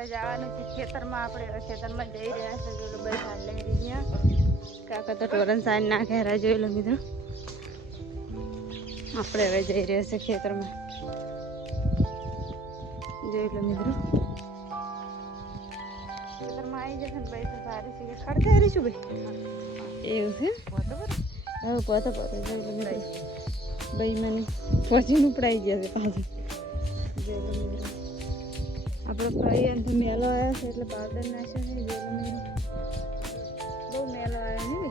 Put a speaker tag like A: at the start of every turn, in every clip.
A: હવે જવાનું છે. ખેતરમાં આપણે ખેતરમાં જઈ રહ્યા છે. જોઈ લો બધા લઈ રહ્યા કાકા તો ટોરન ના ઘેરા જોઈ લો મિત્રો. આપણે હવે જઈ રહ્યા છે ખેતરમાં. જોઈ લો મિત્રો. ખેતરમાં આવી જશે ને ભાઈ તો સારી છે. ખડતા રહીશું ભાઈ. એવું છે? પોતે પોતે જોઈ લો મિત્રો. મને પહોંચીને ઉપડાઈ ગયા છે પાછું. આપણે ભાઈ એમ તો મેલો આવ્યો છે એટલે પાવડર નાખ્યો છે બહુ મેલો આવ્યો ને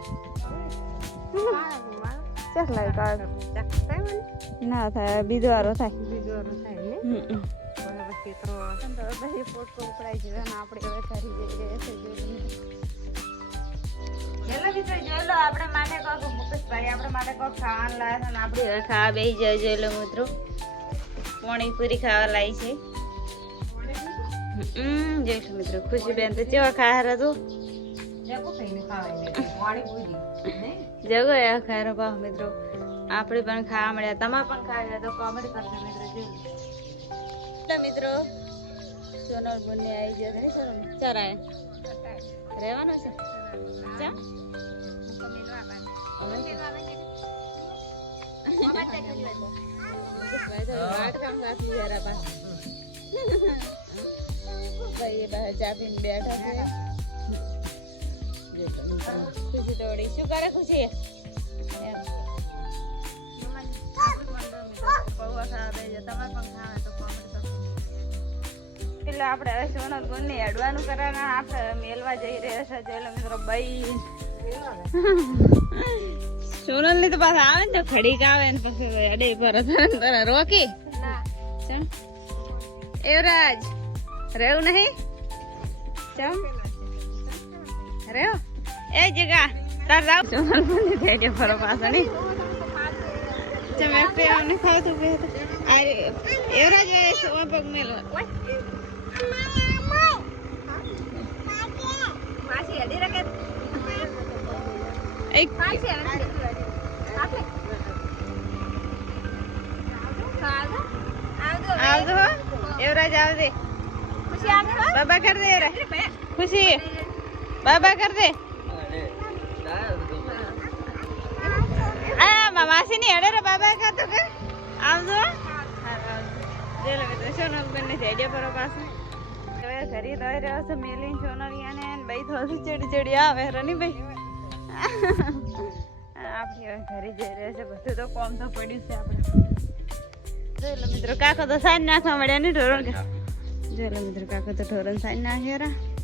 A: ચાલ લાવી ના થાય બીજો વારો થાય હમ, હમ. પણ તો હવે ભાઈ પોટકો ઉપડાઈ ગયો અને આપણે હવે ઘરે જઈએ રહ્યા જોઈ લો મિત્રો. ચાલો મિત્રો જોઈ લો આપણે માટે કોક મુકેશભાઈ આપણે માટે કોક ખાવાનું લાવ્યા છે અને આપણે હવે ખાવા બેસી જાય જોઈ લો મિત્રો. પાણીપુરી ખાવા લાવી છે. હમ જોઈ લો મિત્રો ખુશી બેન તો કેવા ખાવા હતું જગો એ ખારો પાવ મિત્રો. આપણે પણ ખાવા મળ્યા તમે પણ ખાવા તો કોમેડી કરજો મિત્રો લો મિત્રો સોનલ બંને આવી ગયા છે ને સોનલ? ચરાય. રહેવાનો છે? ચા? તો વાટ કામ કાપી જરા પા ભાઈ એ બહાર ચા પીને બેઠા છે. ખુશી તોડી શું કરે ખુશી. એટલે આપણે હવે સોનલ ગુણને અડવાનું કરવાના આપણે મેલવા જઈ રહ્યા છે. જોઈ લો મિત્રો ભાઈ સોનલની તો પાછા આવે ને તો ખડીક આવે ને પછી અડે પર રોકી. એવરાજ રેવું નહીં? ચમ. રેવ એ જગા તાર રાવ સોનલ મને દેજો ફરો પાછા નહીં? ચમ એક પે આને ખાવ તો. બે અરે એવરાજ જે સો પગ મેલો. એક આવજો એવરાજ આવજે. બાબા કર દે એવરાજ ખુશી બાબા કર દે આ માસી ની હડે રે બાબા કા તો કે આવજો જેલો મિત્રો સોનલ બંને જઈડે પર પાસે હવે ઘરે રહી રહ્યો છે, મેલીન, સોનલિયાને ને ભાઈ થોડી ચડી ચડી આવે રની ભાઈ આપણે હવે જઈ રહ્યા છે, બધું તો કોમ તો પડ્યું છે આપણે. જોઈ મિત્રો, કાકો તો સાંજ નાખવા મળ્યા ને ઢોરણ કે એટલે મિત્રો કાકો તો ઢોરણ સાંજ નાખ્યા રા